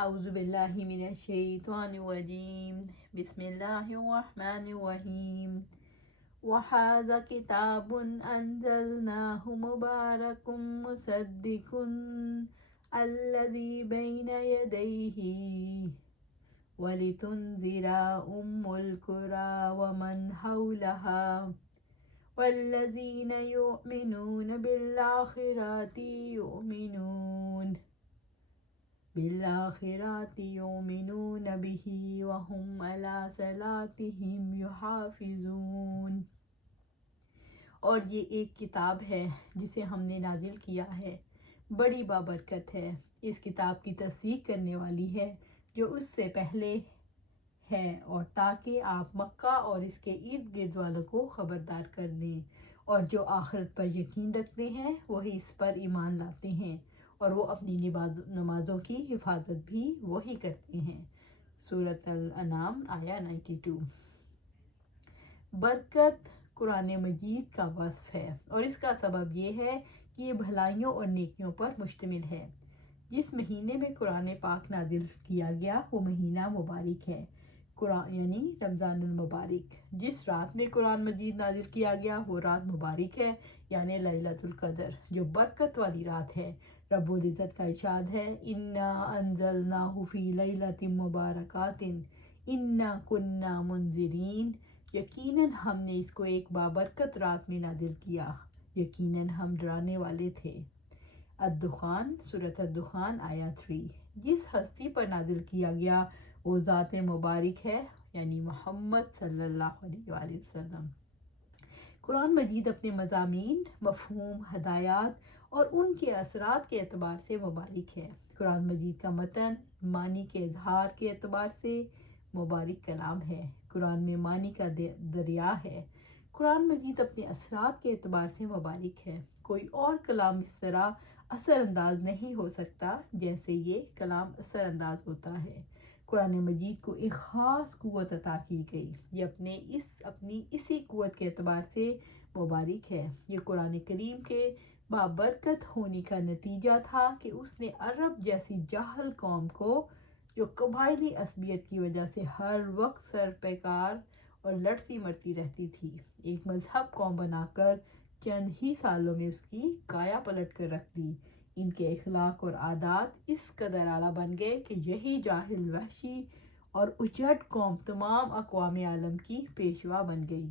اعوذ باللہ من الشیطان الرجیم بسم اللہ الرحمن الرحیم وَهَذَا كِتَابٌ أَنزَلْنَاهُ مُبَارَكٌ مُصَدِّقٌ الَّذِي بَيْنَ يَدَيْهِ وَلِتُنذِرَ أُمَّ الْقُرَى وَمَنْ حَوْلَهَا وَالَّذِينَ يُؤْمِنُونَ بِالْآخِرَةِ يؤمنون به وهم على صلاتهم يحافظون۔ اور یہ ایک کتاب ہے جسے ہم نے نازل کیا ہے، بڑی بابرکت ہے، اس کتاب کی تصدیق کرنے والی ہے جو اس سے پہلے ہے، اور تاکہ آپ مکہ اور اس کے ارد گرد والوں کو خبردار کر دیں، اور جو آخرت پر یقین رکھتے ہیں وہی اس پر ایمان لاتے ہیں، اور وہ اپنی نمازوں کی حفاظت بھی وہی کرتے ہیں۔ سورۃ الانعام آیا 92۔ برکت قرآن مجید کا وصف ہے، اور اس کا سبب یہ ہے کہ یہ بھلائیوں اور نیکیوں پر مشتمل ہے۔ جس مہینے میں قرآن پاک نازل کیا گیا وہ مہینہ مبارک ہے، یعنی رمضان المبارک۔ جس رات میں قرآن مجید نازل کیا گیا وہ رات مبارک ہے، یعنی لیلۃ القدر، جو برکت والی رات ہے۔ رب العزت کا ارشاد ہے، اِنَّا أَنزَلْنَاهُ فِي لَيْلَةٍ مُبَارَكَةٍ اِنَّا كُنَّا مُنذِرِينَ، یقیناً ہم نے اس کو ایک بابرکت رات میں نازل کیا، یقیناً ہم ڈرانے والے تھے۔ الدخان سورۃ الدخان آیا 3۔ جس ہستی پر نازل کیا گیا وہ ذات مبارک ہے، یعنی محمد صلی اللہ علیہ وآلہ وسلم۔ قرآن مجید اپنے مضامین، مفہوم، ہدایات اور ان کے اثرات کے اعتبار سے مبارک ہے۔ قرآن مجید کا متن معنی کے اظہار کے اعتبار سے مبارک کلام ہے، قرآن میں معنی کا دریا ہے۔ قرآن مجید اپنے اثرات کے اعتبار سے مبارک ہے، کوئی اور کلام اس طرح اثر انداز نہیں ہو سکتا جیسے یہ کلام اثر انداز ہوتا ہے۔ قرآن مجید کو ایک خاص قوت عطا کی گئی، یہ اپنی اسی قوت کے اعتبار سے مبارک ہے۔ یہ قرآن کریم کے بابرکت ہونے کا نتیجہ تھا کہ اس نے عرب جیسی جاہل قوم کو، جو قبائلی عصبیت کی وجہ سے ہر وقت سر پیکار اور لڑتی مرتی رہتی تھی، ایک مذہب قوم بنا کر چند ہی سالوں میں اس کی کایا پلٹ کر رکھ دی۔ ان کے اخلاق اور عادات اس قدر اعلیٰ بن گئے کہ یہی جاہل، وحشی اور اجڑ قوم تمام اقوام عالم کی پیشوا بن گئی،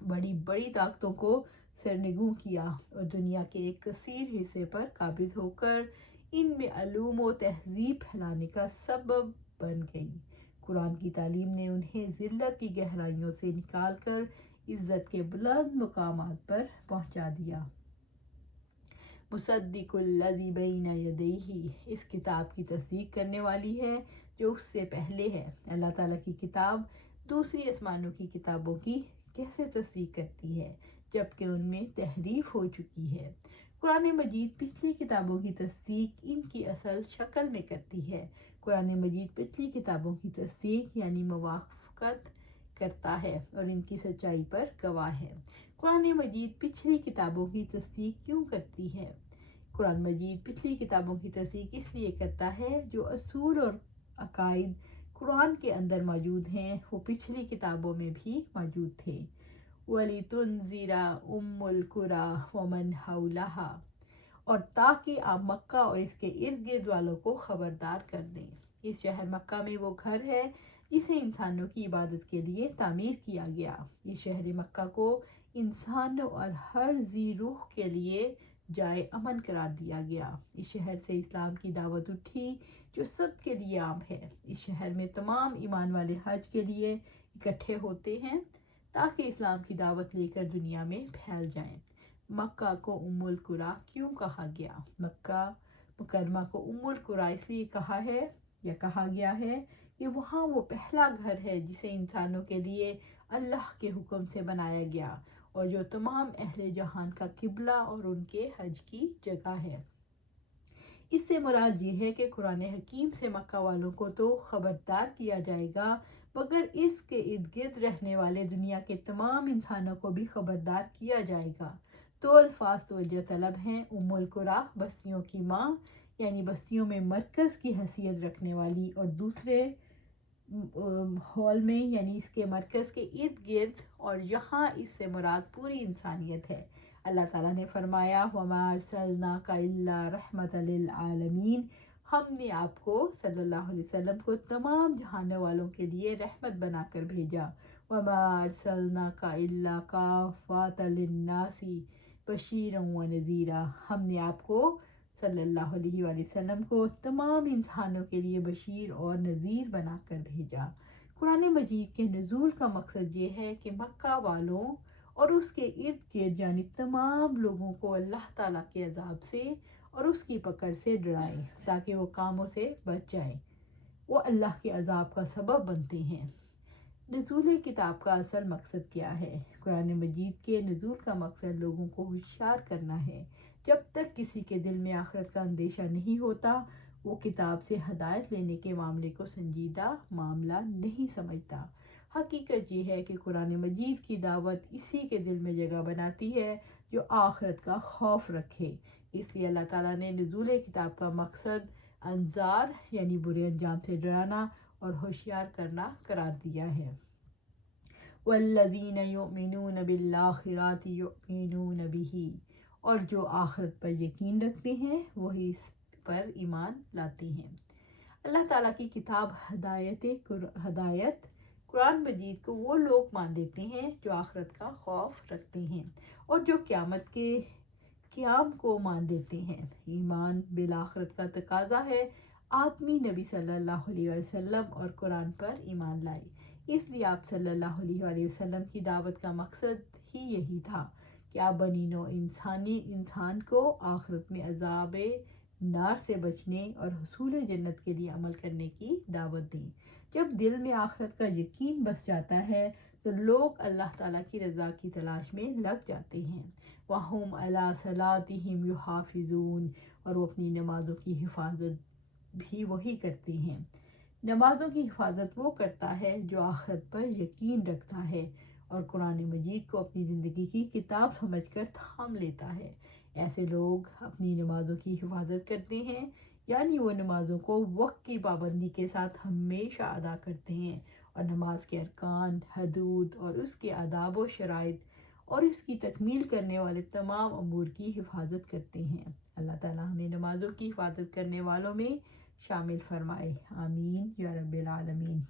بڑی بڑی طاقتوں کو سرنگوں کیا اور دنیا کے ایک کثیر حصے پر قابض ہو کر ان میں علوم و تہذیب پھیلانے کا سبب بن گئی۔ قرآن کی تعلیم نے انہیں ذلت کی گہرائیوں سے نکال کر عزت کے بلند مقامات پر پہنچا دیا۔ مصدق الذی بین یدیہ، اس کتاب کی تصدیق کرنے والی ہے جو اس سے پہلے ہے۔ اللہ تعالیٰ کی کتاب دوسری آسمانوں کی کتابوں کی کیسے تصدیق کرتی ہے جبکہ ان میں تحریف ہو چکی ہے؟ قرآن مجید پچھلی کتابوں کی تصدیق ان کی اصل شکل میں کرتی ہے۔ قرآن مجید پچھلی کتابوں کی تصدیق یعنی موافقت کرتا ہے اور ان کی سچائی پر گواہ ہے۔ قرآن مجید پچھلی کتابوں کی تصدیق کیوں کرتی ہے؟ قرآن مجید پچھلی کتابوں کی تصدیق اس لیے کرتا ہے جو اصول اور عقائد قرآن کے اندر موجود ہیں وہ پچھلی کتابوں میں بھی موجود تھے۔ وَلِتُنذِرَ أُمَّ الْقُرَى وَمَنْ حَوْلَهَا، اور تاکہ آپ مکہ اور اس کے ارد گرد والوں کو خبردار کر دیں۔ اس شہر مکہ میں وہ گھر ہے جسے انسانوں کی عبادت کے لیے تعمیر کیا گیا۔ اس شہر مکہ کو انسانوں اور ہر ذی روح کے لیے جائے امن قرار دیا گیا۔ اس شہر سے اسلام کی دعوت اٹھی جو سب کے لیے عام ہے۔ اس شہر میں تمام ایمان والے حج کے لیے اکٹھے ہوتے ہیں تاکہ اسلام کی دعوت لے کر دنیا میں پھیل جائیں۔ مکہ کو ام القریٰ کیوں کہا گیا؟ مکہ مکرمہ کو ام القریٰ اس لیے کہا گیا ہے کہ وہاں وہ پہلا گھر ہے جسے انسانوں کے لیے اللہ کے حکم سے بنایا گیا اور جو تمام اہل جہان کا قبلہ اور ان کے حج کی جگہ ہے۔ اس سے مراد یہ ہے کہ قرآن حکیم سے مکہ والوں کو تو خبردار کیا جائے گا مگر اس کے ارد گرد رہنے والے دنیا کے تمام انسانوں کو بھی خبردار کیا جائے گا۔ تو الفاظ توجہ طلب ہیں۔ ام القریٰ بستیوں کی ماں، یعنی بستیوں میں مرکز کی حیثیت رکھنے والی، اور دوسرے ہال میں یعنی اس کے مرکز کے ارد گرد، اور یہاں اس سے مراد پوری انسانیت ہے۔ اللہ تعالیٰ نے فرمایا وَمَا أَرْسَلْنَاكَ إِلَّا رَحْمَةً لِّلْعَالَمِينَ، ہم نے آپ کو صلی اللہ علیہ وسلم کو تمام جہانوں والوں کے لیے رحمت بنا کر بھیجا۔ وَمَا أَرْسَلْنَاكَ إِلَّا كَافَّةً لِّلنَّاسِ بَشِيرًا وَنَذِيرًا، ہم نے آپ کو صلی اللہ علیہ وآلہ وسلم کو تمام انسانوں کے لیے بشیر اور نذیر بنا کر بھیجا۔ قرآن مجید کے نزول کا مقصد یہ ہے کہ مکہ والوں اور اس کے ارد گرد یعنی تمام لوگوں کو اللہ تعالیٰ کے عذاب سے اور اس کی پکڑ سے ڈرائے تاکہ وہ کاموں سے بچ جائیں، وہ اللہ کے عذاب کا سبب بنتے ہیں۔ نزول کتاب کا اصل مقصد کیا ہے؟ قرآن مجید کے نزول کا مقصد لوگوں کو ہوشیار کرنا ہے۔ جب تک کسی کے دل میں آخرت کا اندیشہ نہیں ہوتا، وہ کتاب سے ہدایت لینے کے معاملے کو سنجیدہ معاملہ نہیں سمجھتا۔ حقیقت یہ ہے کہ قرآن مجید کی دعوت اسی کے دل میں جگہ بناتی ہے جو آخرت کا خوف رکھے۔ اس لیے اللہ تعالیٰ نے نزول کتاب کا مقصد انذار یعنی برے انجام سے ڈرانا اور ہوشیار کرنا قرار دیا ہے۔ وَالَّذِينَ يُؤْمِنُونَ بِالْآخِرَةِ يُؤْمِنُونَ بِهِ، اور جو آخرت پر یقین رکھتے ہیں وہی اس پر ایمان لاتے ہیں۔ اللہ تعالیٰ کی کتاب ہدایت قرآن مجید کو وہ لوگ مان لیتے ہیں جو آخرت کا خوف رکھتے ہیں اور جو قیامت کے قیام کو مان لیتے ہیں۔ ایمان بالآخرت کا تقاضا ہے آدمی نبی صلی اللہ علیہ وسلم اور قرآن پر ایمان لائے۔ اس لیے آپ صلی اللہ علیہ وآلہ وسلم کی دعوت کا مقصد ہی یہی تھا کہ آپ بنی نوع انسان کو آخرت میں عذاب نار سے بچنے اور حصول جنت کے لیے عمل کرنے کی دعوت دیں۔ جب دل میں آخرت کا یقین بس جاتا ہے تو لوگ اللہ تعالیٰ کی رضا کی تلاش میں لگ جاتے ہیں۔ وَهُمْ عَلَىٰ صَلَاتِهِمْ يُحَافِظُونَ، اور وہ اپنی نمازوں کی حفاظت بھی وہی کرتے ہیں۔ نمازوں کی حفاظت وہ کرتا ہے جو آخرت پر یقین رکھتا ہے اور قرآن مجید کو اپنی زندگی کی کتاب سمجھ کر تھام لیتا ہے۔ ایسے لوگ اپنی نمازوں کی حفاظت کرتے ہیں، یعنی وہ نمازوں کو وقت کی پابندی کے ساتھ ہمیشہ ادا کرتے ہیں اور نماز کے ارکان، حدود اور اس کے آداب و شرائط اور اس کی تکمیل کرنے والے تمام امور کی حفاظت کرتے ہیں۔ اللہ تعالیٰ ہمیں نمازوں کی حفاظت کرنے والوں میں شامل فرمائے، آمین یا رب العالمین۔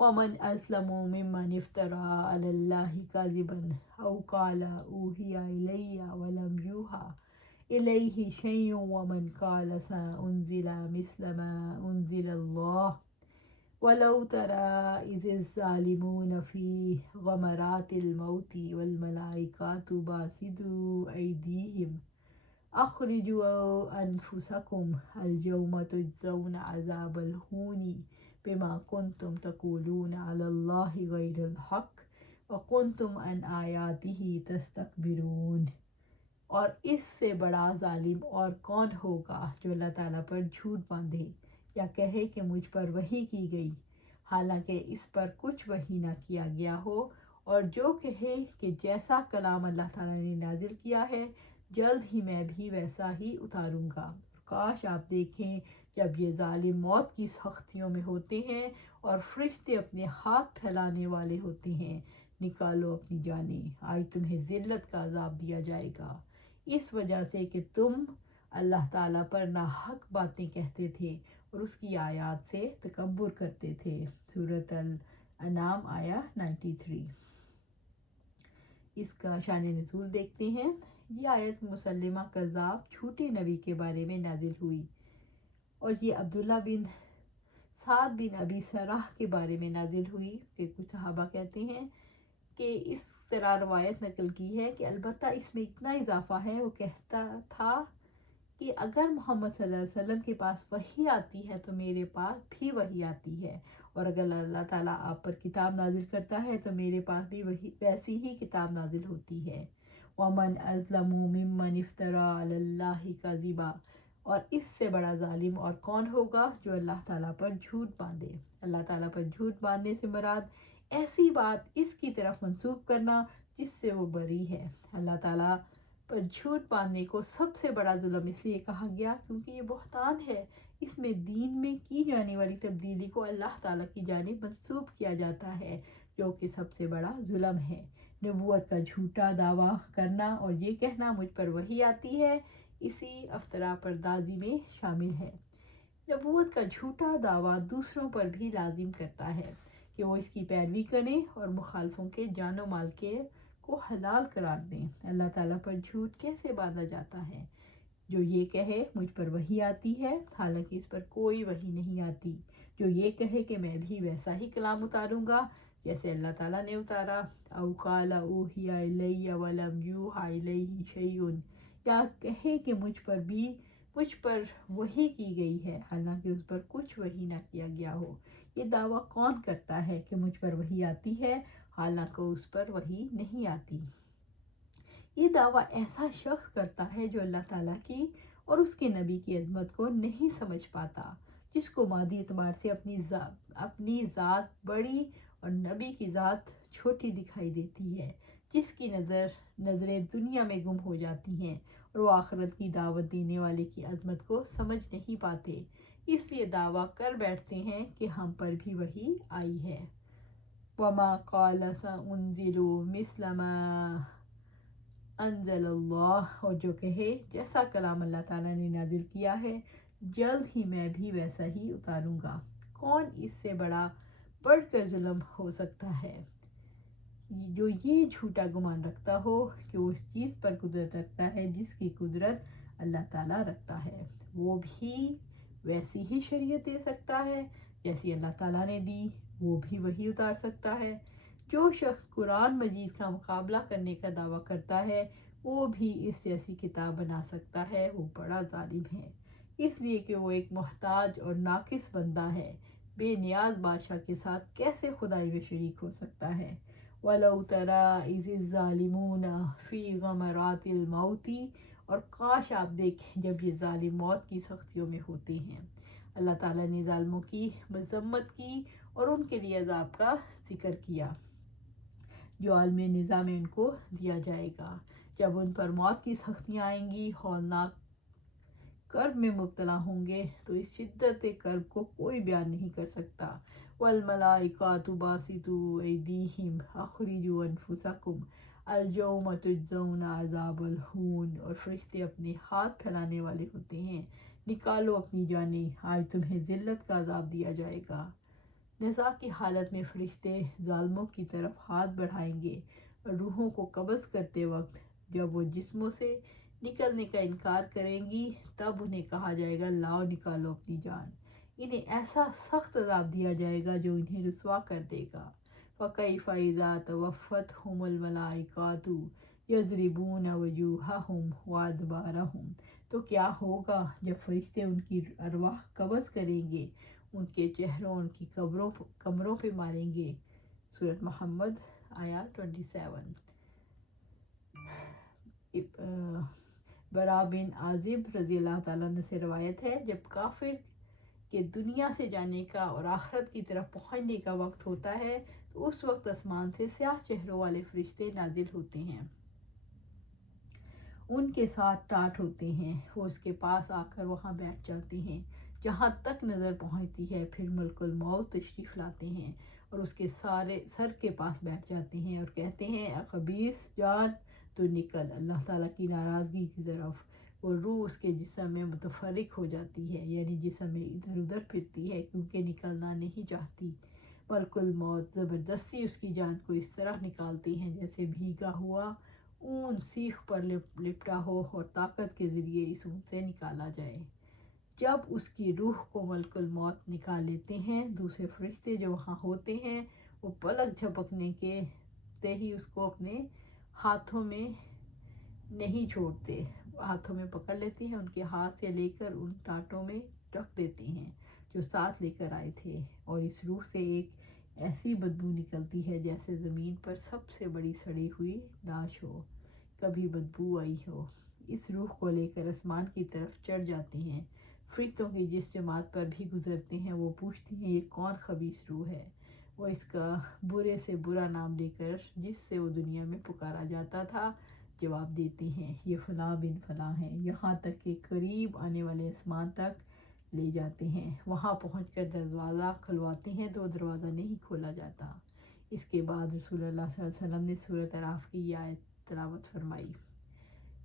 وَمَنْ أَظْلَمُ مِمَّنِ افْتَرَىٰ عَلَى اللَّهِ كَذِبًا أَوْ قَالَ أُوحِيَ إِلَيَّ وَلَمْ يُوحَىٰ إِلَيْهِ شَيْءٌ وَمَنْ قَالَ سَأُنزِلَ مِثْلَ مَا أُنزِلَ اللَّهُ وَلَوْ تَرَىٰ إِذِ الظَّالِمُونَ فِي غَمَرَاتِ الْمَوْتِ وَالْمَلَائِكَةُ بَاسِطُو أَيْدِيهِمْ أَخْرِجُوا أَنفُسَكُمْ الْيَوْمَ تُجْزَوْنَ عَذَابَ الْهُونِ بما کنتم تقولون علی اللہ غیر الحق وکنتم عن آیاتہ تستکبرون، اور اس سے بڑا ظالم اور کون ہوگا جو اللہ تعالیٰ پر جھوٹ باندھے یا کہے کہ مجھ پر وحی کی گئی حالانکہ اس پر کچھ وحی نہ کیا گیا ہو، اور جو کہے کہ جیسا کلام اللہ تعالیٰ نے نازل کیا ہے جلد ہی میں بھی ویسا ہی اتاروں گا۔ کاش آپ دیکھیں جب یہ ظالم موت کی سختیوں میں ہوتے ہیں اور فرشتے اپنے ہاتھ پھیلانے والے ہوتے ہیں، نکالو اپنی جانیں، آج تمہیں ذلت کا عذاب دیا جائے گا، اس وجہ سے کہ تم اللہ تعالیٰ پر ناحق باتیں کہتے تھے اور اس کی آیات سے تکبر کرتے تھے۔ سورۃ الانعام آیا 93۔ اس کا شان نزول دیکھتے ہیں۔ یہ آیت مسلمہ کذاب جھوٹے نبی کے بارے میں نازل ہوئی، اور یہ عبداللہ بن سعد بن ابی سرح کے بارے میں نازل ہوئی کہ کچھ صحابہ کہتے ہیں کہ اس طرح روایت نقل کی ہے کہ البتہ اس میں اتنا اضافہ ہے، وہ کہتا تھا کہ اگر محمد صلی اللہ علیہ وسلم کے پاس وحی آتی ہے تو میرے پاس بھی وحی آتی ہے، اور اگر اللہ تعالیٰ آپ پر کتاب نازل کرتا ہے تو میرے پاس بھی ویسی ہی کتاب نازل ہوتی ہے۔ وَمَنْ أَظْلَمُ مِمَّنِ افْتَرَىٰ عَلَى اللَّهِ كَذِبًا، اور اس سے بڑا ظالم اور کون ہوگا جو اللہ تعالیٰ پر جھوٹ باندھے۔ اللہ تعالیٰ پر جھوٹ باندھنے سے مراد ایسی بات اس کی طرف منسوب کرنا جس سے وہ بری ہے۔ اللہ تعالیٰ پر جھوٹ باندھنے کو سب سے بڑا ظلم اس لیے کہا گیا کیونکہ یہ بہتان ہے، اس میں دین میں کی جانے والی تبدیلی کو اللہ تعالیٰ کی جانب منسوب کیا جاتا ہے، جو کہ سب سے بڑا ظلم ہے۔ نبوت کا جھوٹا دعویٰ کرنا اور یہ کہنا مجھ پر وحی آتی ہے، اسی افطرا پردازی میں شامل ہے۔ نبوت کا جھوٹا دعویٰ دوسروں پر بھی لازم کرتا ہے کہ وہ اس کی پیروی کریں اور مخالفوں کے جان و مال کے کو حلال قرار دیں۔ اللہ تعالیٰ پر جھوٹ کیسے باندھا جاتا ہے؟ جو یہ کہے مجھ پر وحی آتی ہے، حالانکہ اس پر کوئی وحی نہیں آتی۔ جو یہ کہے کہ میں بھی ویسا ہی کلام اتاروں گا جیسے اللہ تعالیٰ نے اتارا، او قال اوحی الی ولم یوحی الیہ شیء، یا کہے کہ مجھ پر وحی کی گئی ہے حالانکہ اس پر کچھ وحی نہ کیا گیا ہو۔ یہ دعویٰ کون کرتا ہے کہ مجھ پر وحی آتی ہے حالانکہ اس پر وحی نہیں آتی؟ یہ دعویٰ ایسا شخص کرتا ہے جو اللہ تعالیٰ کی اور اس کے نبی کی عظمت کو نہیں سمجھ پاتا، جس کو مادی اعتبار سے اپنی ذات بڑی اور نبی کی ذات چھوٹی دکھائی دیتی ہے، جس کی نظریں دنیا میں گم ہو جاتی ہیں اور وہ آخرت کی دعوت دینے والے کی عظمت کو سمجھ نہیں پاتے، اس لیے دعویٰ کر بیٹھتے ہیں کہ ہم پر بھی وحی آئی ہے۔ وَمَا قَالَ سَأُنزِلُ مِثْلَ مَا انزل اللہ، اور جو کہے جیسا کلام اللہ تعالیٰ نے نازل کیا ہے جلد ہی میں بھی ویسا ہی اتاروں گا۔ کون اس سے بڑھ کر ظلم ہو سکتا ہے؟ جو یہ جھوٹا گمان رکھتا ہو کہ وہ اس چیز پر قدرت رکھتا ہے جس کی قدرت اللہ تعالیٰ رکھتا ہے، وہ بھی ویسی ہی شریعت دے سکتا ہے جیسی اللہ تعالیٰ نے دی، وہ بھی وہی اتار سکتا ہے۔ جو شخص قرآن مجید کا مقابلہ کرنے کا دعویٰ کرتا ہے وہ بھی اس جیسی کتاب بنا سکتا ہے، وہ بڑا ظالم ہے، اس لیے کہ وہ ایک محتاج اور ناقص بندہ ہے، بے نیاز بادشاہ کے ساتھ کیسے خدائی میں شریک ہو سکتا ہے۔ وَلَوْ تَرَىٰ إِذِ الظَّالِمُونَ فِي غَمَرَاتِ الْمَوْتِ، اور کاش آپ دیکھیں جب یہ ظالم موت کی سختیوں میں ہوتے ہیں۔ اللہ تعالیٰ نے ظالموں کی مذمت کی اور ان کے لیے عذاب کا ذکر کیا جو عالم نظام ان کو دیا جائے گا۔ جب ان پر موت کی سختیاں آئیں گی، ہولناک کرب میں مبتلا ہوں گے، تو اس شدت کرب کو کوئی بیان نہیں کر سکتا۔ وَالْمَلَائِكَةُ بَاسِطُو أَيْدِيهِمْ أَخْرِجُوا أَنفُسَكُمْ الْيَوْمَ تُجْزَوْنَ عَذَابَ الْهُونِ، اور فرشتے اپنے ہاتھ پھیلانے والے ہوتے ہیں، نکالو اپنی جانیں، آج تمہیں ذلت کا عذاب دیا جائے گا۔ نزاع کی حالت میں فرشتے ظالموں کی طرف ہاتھ بڑھائیں گے اور روحوں کو قبض کرتے وقت جب وہ جسموں سے نکلنے کا انکار کریں گی تب انہیں کہا جائے گا لاؤ نکالو اپنی جان۔ انہیں ایسا سخت عذاب دیا جائے گا جو انہیں رسوا کر دے گا۔ فَكَيْفَ إِذَا تَوَفَّتْهُمُ الْمَلَائِكَةُ يَضْرِبُونَ وُجُوهَهُمْ وَأَدْبَارَهُمْ، تو کیا ہوگا جب فرشتے ان کی ارواح قبض کریں گے، ان کے چہروں ان کی کمروں پہ ماریں گے۔ سورۃ محمد آیات 27۔ برا بن عازب رضی اللہ تعالیٰ عنہ سے روایت ہے، جب کافر کے دنیا سے جانے کا اور آخرت کی طرف پہنچنے کا وقت ہوتا ہے تو اس وقت آسمان سے سیاہ چہروں والے فرشتے نازل ہوتے ہیں، ان کے ساتھ ٹاٹ ہوتے ہیں، وہ اس کے پاس آ کر وہاں بیٹھ جاتے ہیں جہاں تک نظر پہنچتی ہے، پھر ملک الموت تشریف لاتے ہیں اور اس کے سارے سر کے پاس بیٹھ جاتے ہیں اور کہتے ہیں اے خبیث جان تو نکل۔ اللہ تعالیٰ کی ناراضگی کی طرف وہ روح اس کے جسم میں متفرق ہو جاتی ہے، یعنی جسم میں ادھر ادھر پھرتی ہے کیونکہ نکلنا نہیں چاہتی۔ ملک الموت زبردستی اس کی جان کو اس طرح نکالتے ہیں جیسے بھیگا ہوا اون سیخ پر لپٹا ہو اور طاقت کے ذریعے اس اون سے نکالا جائے۔ جب اس کی روح کو ملک الموت نکال لیتے ہیں، دوسرے فرشتے جو وہاں ہوتے ہیں وہ پلک جھپکنے کے ہی اس کو اپنے ہاتھوں میں نہیں چھوڑتے، ہاتھوں میں پکڑ لیتے ہیں، ان کے ہاتھ سے لے کر ان ٹانٹوں میں رکھ دیتے ہیں جو ساتھ لے کر آئے تھے، اور اس روح سے ایک ایسی بدبو نکلتی ہے جیسے زمین پر سب سے بڑی سڑی ہوئی لاش ہو کبھی بدبو آئی ہو۔ اس روح کو لے کر آسمان کی طرف چڑھ جاتے ہیں، فرشتوں کی جس جماعت پر بھی گزرتے ہیں وہ پوچھتی ہیں یہ کون خبیث روح ہے، وہ اس کا برے سے برا نام لے کر جس سے وہ دنیا میں پکارا جاتا تھا جواب دیتے ہیں یہ فلاں بن فلاں ہیں، یہاں تک کہ قریب آنے والے آسمان تک لے جاتے ہیں۔ وہاں پہنچ کر دروازہ کھلواتے ہیں تو دروازہ نہیں کھولا جاتا۔ اس کے بعد رسول اللہ صلی اللہ علیہ وسلم نے سورۃ اعراف کی یہ آیت تلاوت فرمائی۔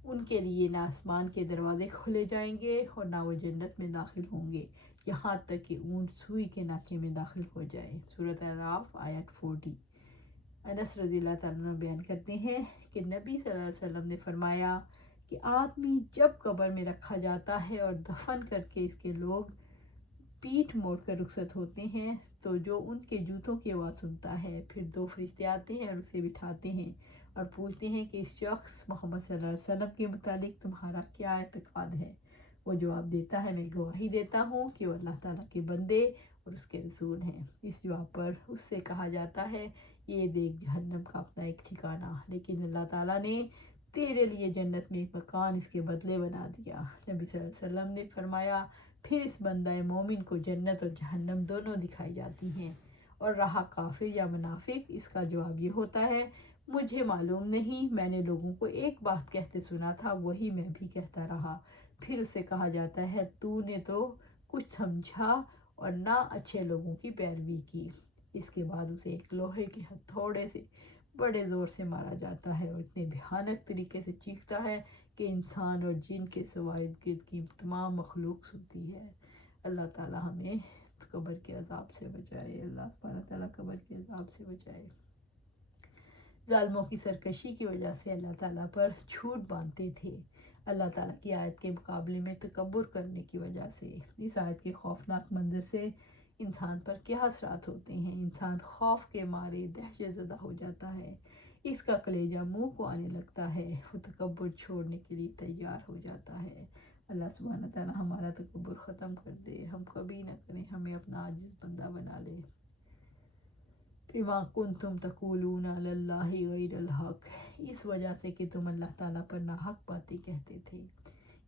ان کے لیے نہ آسمان کے دروازے کھولے جائیں گے اور نہ وہ جنت میں داخل ہوں گے یہاں تک کہ اونٹ سوئی کے ناچے میں داخل ہو جائے۔ سورۃ اعراف آیت 40۔ انس رضی اللہ تعالیٰ عنہ بیان کرتے ہیں کہ نبی صلی اللہ علیہ وسلم نے فرمایا کہ آدمی جب قبر میں رکھا جاتا ہے اور دفن کر کے اس کے لوگ پیٹھ موڑ کر رخصت ہوتے ہیں تو جو ان کے جوتوں کی آواز سنتا ہے، پھر 2 فرشتے آتے ہیں اور اسے بٹھاتے ہیں اور پوچھتے ہیں کہ اس شخص محمد صلی اللہ علیہ وسلم کے متعلق تمہارا کیا اعتقاد ہے؟ وہ جواب دیتا ہے میں گواہی دیتا ہوں کہ وہ اللہ تعالیٰ کے بندے اور اس کے رسول ہیں۔ اس جواب پر اس سے کہا جاتا ہے یہ دیکھ جہنم کا اپنا ایک ٹھکانہ، لیکن اللہ تعالیٰ نے تیرے لیے جنت میں ایک مکان اس کے بدلے بنا دیا۔ نبی صلی اللہ علیہ وسلم نے فرمایا پھر اس بندہ مومن کو جنت اور جہنم دونوں دکھائی جاتی ہیں، اور رہا کافر یا منافق، اس کا جواب یہ ہوتا ہے مجھے معلوم نہیں، میں نے لوگوں کو ایک بات کہتے سنا تھا وہی میں بھی کہتا رہا۔ پھر اسے کہا جاتا ہے تو نے تو کچھ سمجھا اور نہ اچھے لوگوں کی پیروی کی۔ اس کے بعد اسے ایک لوہے کے ہتھوڑے سے بڑے زور سے مارا جاتا ہے اور اتنے بھیانک طریقے سے چیختا ہے کہ انسان اور جن کے سوائے گرد کی تمام مخلوق سنتی ہے۔ اللہ تعالیٰ ہمیں قبر کے عذاب سے بچائے، اللہ سبحانہ تعالیٰ قبر کے عذاب سے بچائے۔ ظالموں کی سرکشی کی وجہ سے اللہ تعالیٰ پر جھوٹ باندھتے تھے، اللہ تعالیٰ کی آیت کے مقابلے میں تکبر کرنے کی وجہ سے۔ اس آیت کے خوفناک منظر سے انسان پر کیا اثرات ہوتے ہیں؟ انسان خوف کے مارے دہشت زدہ ہو جاتا ہے، اس کا کلیجہ منہ کو آنے لگتا ہے، وہ تکبر چھوڑنے کے لیے تیار ہو جاتا ہے۔ اللہ سبحانہ تعالیٰ ہمارا تکبر ختم کر دے، ہم کبھی نہ کریں، ہمیں اپنا عاجز بندہ بنا لے۔ بما کنتم تقولون علی اللہ غیر الحق، اس وجہ سے کہ تم اللہ تعالیٰ پر ناحق باتیں کہتے تھے،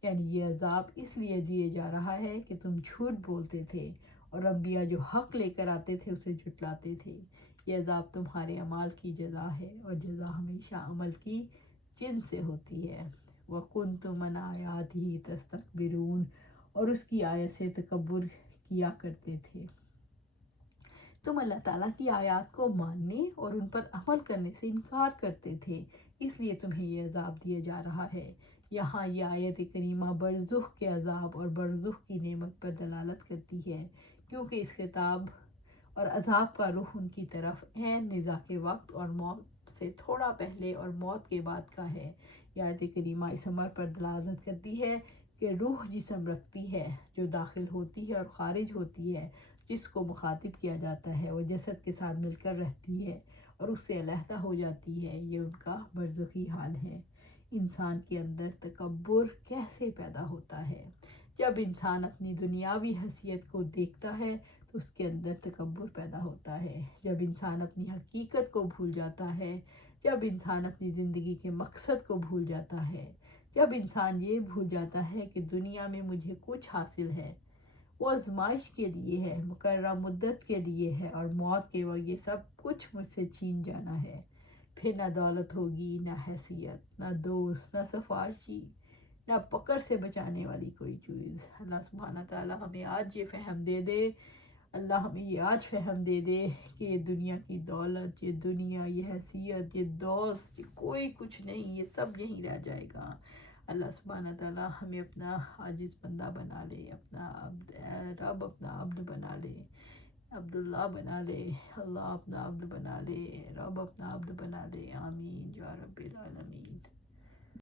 یعنی یہ عذاب اس لیے دیے جا رہا ہے کہ تم جھوٹ بولتے تھے اور انبیاء جو حق لے کر آتے تھے اسے جھٹلاتے تھے۔ یہ عذاب تمہارے اعمال کی جزا ہے اور جزا ہمیشہ عمل کی جن سے ہوتی ہے۔ وَكُنْتُمْ عَنْ آیَاتِهِ تَسْتَكْبِرُونَ، اور اس کی آیت سے تکبر کیا کرتے تھے۔ تم اللہ تعالیٰ کی آیات کو ماننے اور ان پر عمل کرنے سے انکار کرتے تھے، اس لیے تمہیں یہ عذاب دیا جا رہا ہے۔ یہاں یہ آیت کریمہ برزخ کے عذاب اور برزخ کی نعمت پر دلالت کرتی ہے، کیونکہ اس خطاب اور عذاب کا رخ ان کی طرف عین نزاع کے وقت اور موت سے تھوڑا پہلے اور موت کے بعد کا ہے۔ یہ آیت کریمہ اس امر پر دلالت کرتی ہے کہ روح جسم رکھتی ہے، جو داخل ہوتی ہے اور خارج ہوتی ہے، جس کو مخاطب کیا جاتا ہے وہ جسد کے ساتھ مل کر رہتی ہے اور اس سے علیحدہ ہو جاتی ہے، یہ ان کا برزخی حال ہے۔ انسان کے اندر تکبر کیسے پیدا ہوتا ہے؟ جب انسان اپنی دنیاوی حیثیت کو دیکھتا ہے تو اس کے اندر تکبر پیدا ہوتا ہے۔ جب انسان اپنی حقیقت کو بھول جاتا ہے، جب انسان اپنی زندگی کے مقصد کو بھول جاتا ہے، جب انسان یہ بھول جاتا ہے کہ دنیا میں مجھے کچھ حاصل ہے، وہ آزمائش کے لیے ہے، مقررہ مدت کے لیے ہے، اور موت کے وقت یہ سب کچھ مجھ سے چھین جانا ہے، پھر نہ دولت ہوگی، نہ حیثیت، نہ دوست، نہ سفارشی، نہ پکڑ سے بچانے والی کوئی چیز۔ اللہ سبحانہ تعالیٰ ہمیں آج یہ فہم دے دے، اللہ ہمیں یہ آج فہم دے دے کہ یہ دنیا کی دولت، یہ دنیا، یہ حیثیت، یہ دوست، یہ کوئی کچھ نہیں، یہ سب یہیں رہ جائے گا۔ اللہ سبحانہ تعالیٰ ہمیں اپنا عاجز بندہ بنا لے، اپنا عبد، رب اپنا عبد بنا لے، عبداللہ بنا لے، اللہ اپنا عبد بنا لے، رب اپنا عبد بنا لے، آمین۔